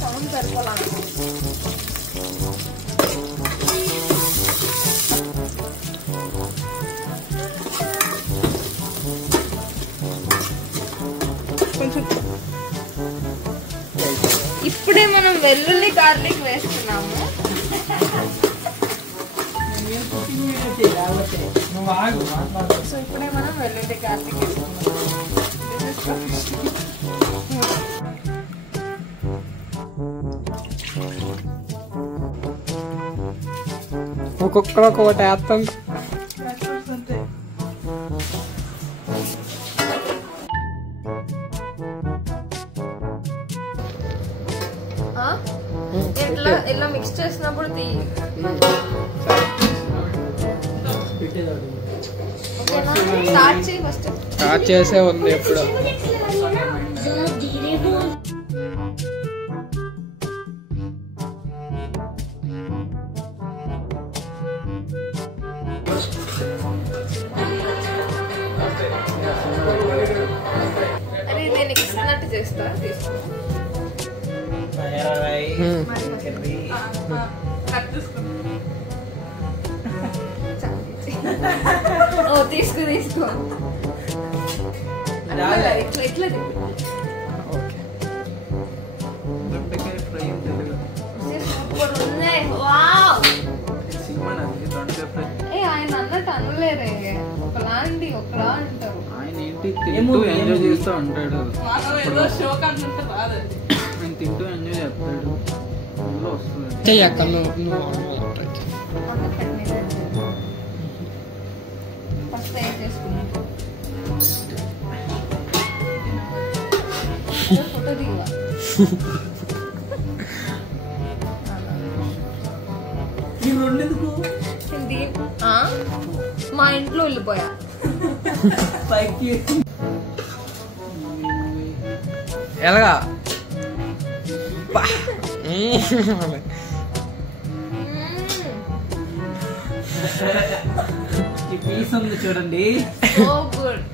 Sound సరిపోవాలి. ఇప్పుడే మనం వెల్లుల్లి గార్లిక్ వేస్తున్నాము. సో ఇప్పుడే మనం వెల్లుల్లి గార్లిక్ వేస్తున్నాము. ఒక్కొక్కరు ఒక్కొక్కటి వేస్తాం. ఇలా మిక్స్ చేసినప్పుడు స్టార్ట్ చేసే ఉంది ఎప్పుడు. అరే నేను ఇస్తున్నట్టు చేస్తా. తీసుకో తీసుకో. ఇట్లా సూపర్ ఉన్నాయి. ఆయన అన్నట్టు అనలేరే. ఒకలా అంటారు. ఆయన ఏంటి తింటూ ఎంజాయ్ చేస్తూ ఉంటాడు. ఆయన తింటూ ఎంజాయ్ చేస్తాడు. చెయ్యక్క ఫస్ట్ ఏం చేసుకున్నాం ఫోటో దిగువా. మా ఇంట్లో వెళ్ళిపోయా. ఎలాగా ఈ పీస్ ఉంది చూడండి. So good.